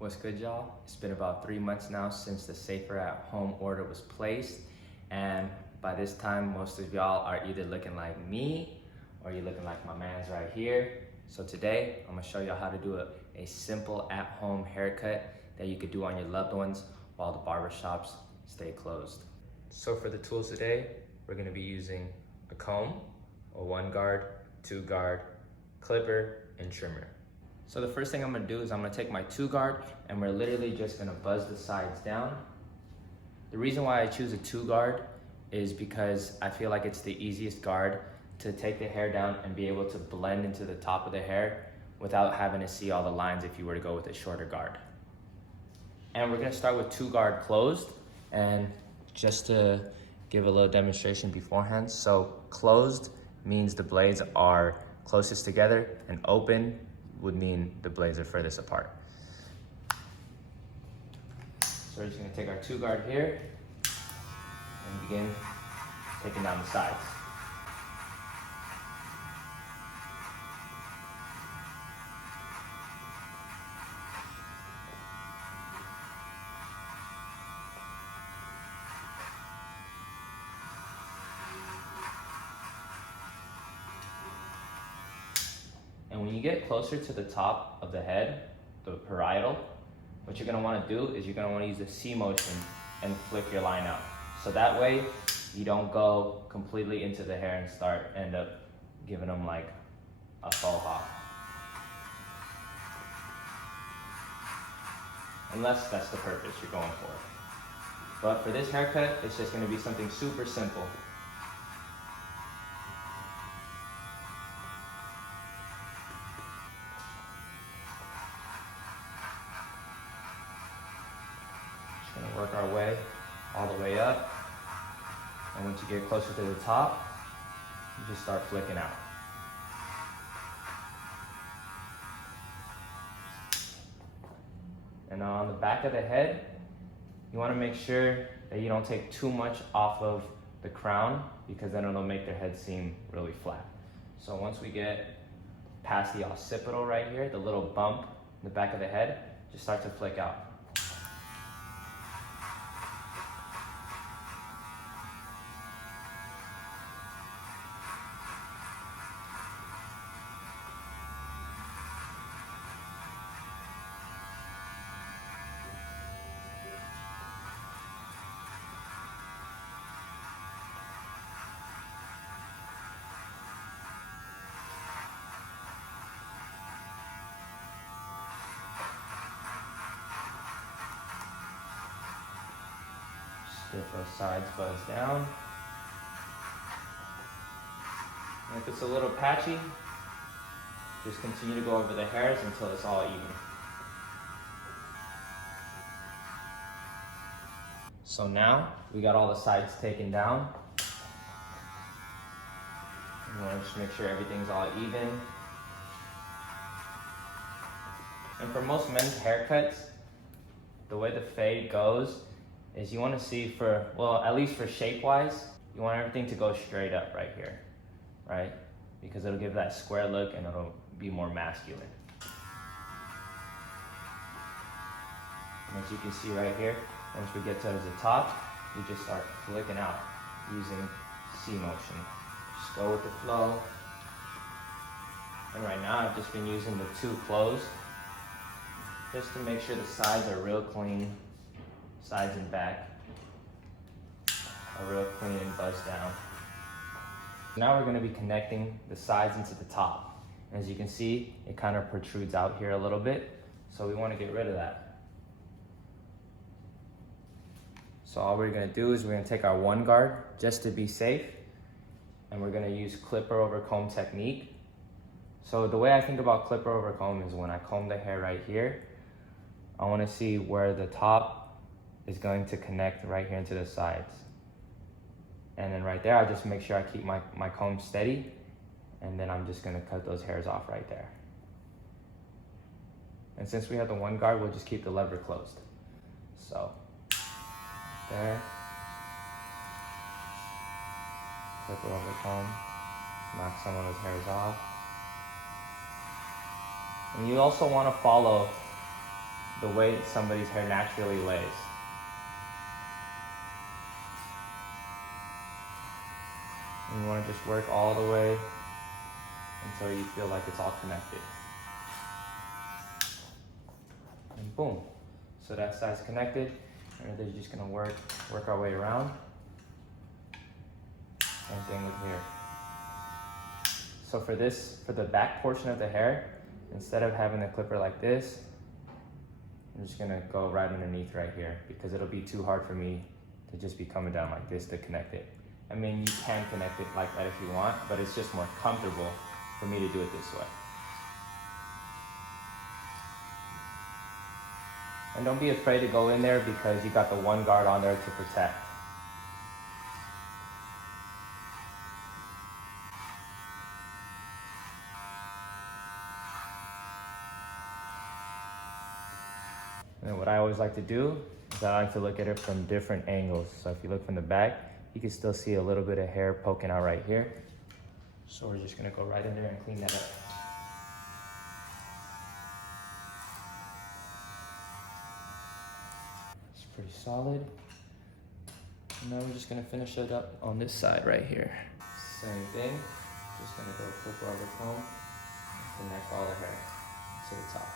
What's good, y'all? It's been about 3 months now since the Safer at Home order was placed, and by this time most of y'all are either looking like me or you're looking like my man's right here. So today I'm gonna show y'all how to do a simple at-home haircut that you could do on your loved ones while the barbershops stay closed. So for the tools today, we're gonna be using a comb, a 1 guard, 2 guard, clipper, and trimmer. So the first thing I'm gonna do is I'm gonna take my 2 guard and we're literally just gonna buzz the sides down. The reason why I choose a 2 guard is because I feel like it's the easiest guard to take the hair down and be able to blend into the top of the hair without having to see all the lines if you were to go with a shorter guard. And we're gonna start with 2 guard closed, and just to give a little demonstration beforehand. So closed means the blades are closest together, and open would mean the blades are furthest apart. So we're just gonna take our 2 guard here and begin taking down the sides. And when you get closer to the top of the head, the parietal, what you're gonna wanna do is you're gonna wanna use the C motion and flick your line out. So that way, you don't go completely into the hair and end up giving them like a faux hawk. Unless that's the purpose you're going for. But for this haircut, it's just gonna be something super simple. Gonna work our way all the way up, and once you get closer to the top, you just start flicking out. And on the back of the head, you want to make sure that you don't take too much off of the crown, because then it'll make their head seem really flat. So once we get past the occipital right here, the little bump in the back of the head, just start to flick out. Get those sides buzzed down. And if it's a little patchy, just continue to go over the hairs until it's all even. So now we got all the sides taken down. You want to just make sure everything's all even. And for most men's haircuts, the way the fade goes is you want to see at least for shape-wise, you want everything to go straight up right here, right? Because it'll give that square look and it'll be more masculine. And as you can see right here, once we get towards the top, you just start flicking out using C motion. Just go with the flow. And right now I've just been using the 2 closed just to make sure the sides are real clean. Sides and back are real clean and buzzed down. Now we're going to be connecting the sides into the top. As you can see, it kind of protrudes out here a little bit, so we want to get rid of that. So all we're going to do is we're going to take our 1 guard just to be safe, and we're going to use clipper over comb technique. So the way I think about clipper over comb is when I comb the hair right here, I want to see where the top is going to connect right here into the sides. And then right there, I just make sure I keep my comb steady, and then I'm just gonna cut those hairs off right there. And since we have the 1 guard, we'll just keep the lever closed. So, there. Clip it over comb, knock some of those hairs off. And you also wanna follow the way somebody's hair naturally lays. And you want to just work all the way until you feel like it's all connected. And boom. So that side's connected, and then you're just gonna work our way around. Same thing with here. So for the back portion of the hair, instead of having the clipper like this, I'm just gonna go right underneath right here because it'll be too hard for me to just be coming down like this to connect it. I mean, you can connect it like that if you want, but it's just more comfortable for me to do it this way. And don't be afraid to go in there because you got the one guard on there to protect. And what I always like to do is I like to look at it from different angles. So if you look from the back, you can still see a little bit of hair poking out right here. So we're just gonna go right in there and clean that up. It's pretty solid. And now we're just gonna finish it up on this side right here. Same thing, just gonna go clip rubber comb and connect all the hair to the top.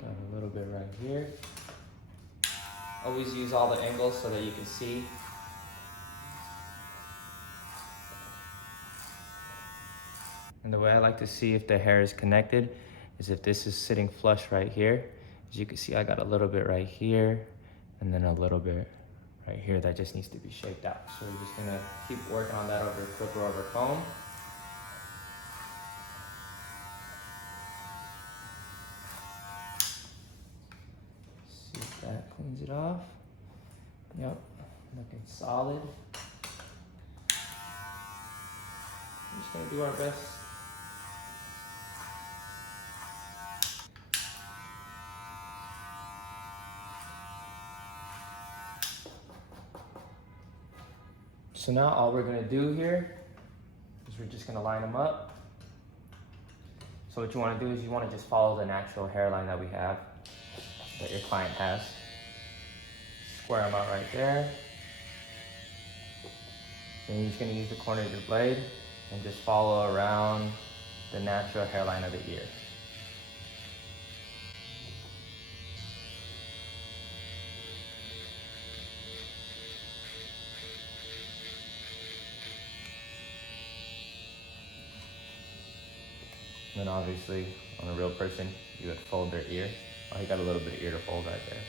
Got a little bit right here. Always use all the angles so that you can see. And the way I like to see if the hair is connected is if this is sitting flush right here. As you can see, I got a little bit right here and then a little bit right here that just needs to be shaped out. So we're just gonna keep working on that over clipper over comb. See if that cleans it off. Yep, looking solid. I'm just gonna do our best. So now all we're gonna do here is we're just gonna line them up. So what you wanna do is you wanna just follow the natural hairline that we have, that your client has. Square them out right there. Then you're just gonna use the corner of your blade and just follow around the natural hairline of the ear. And then obviously, on a real person, you would fold their ear. Oh, he got a little bit of ear to fold right there.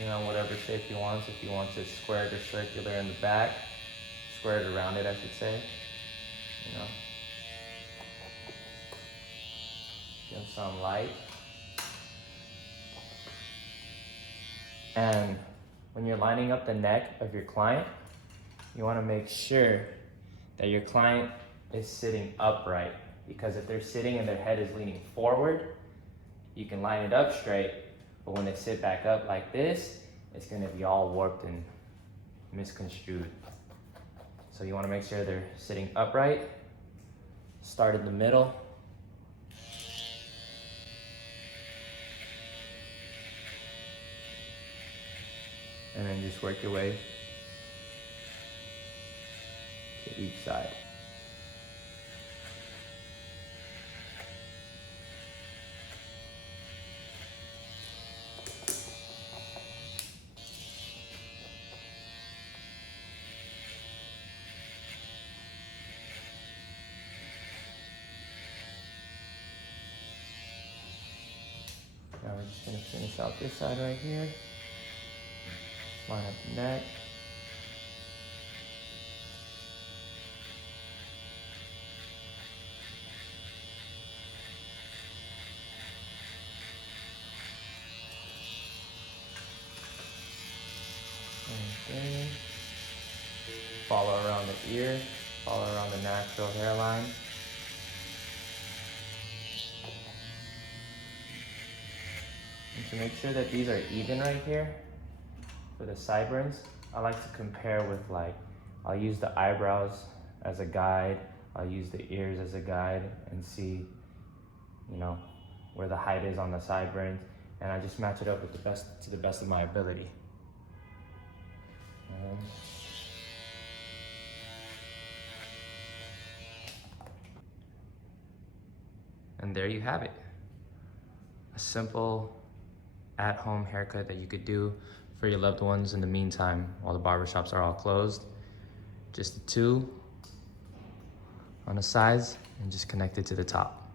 You know, whatever shape you want. If you want it squared or circular in the back, squared around it, I should say. You know, give some light. And when you're lining up the neck of your client, you want to make sure that your client is sitting upright, because if they're sitting and their head is leaning forward, you can line it up straight, but when they sit back up like this, it's going to be all warped and misconstrued. So you want to make sure they're sitting upright, start in the middle, and then just work your way to each side. Now we're just going to finish out this side right here. Line up the neck. Same thing. Follow around the ear, follow around the natural hairline. And And to make sure that these are even right here for the sideburns, I like to compare with I'll use the eyebrows as a guide, I'll use the ears as a guide and see, where the height is on the sideburns, and I just match it up with to the best of my ability. And there you have it. A simple at-home haircut that you could do for your loved ones in the meantime while the barbershops are all closed. Just the two on the sides and just connected to the top.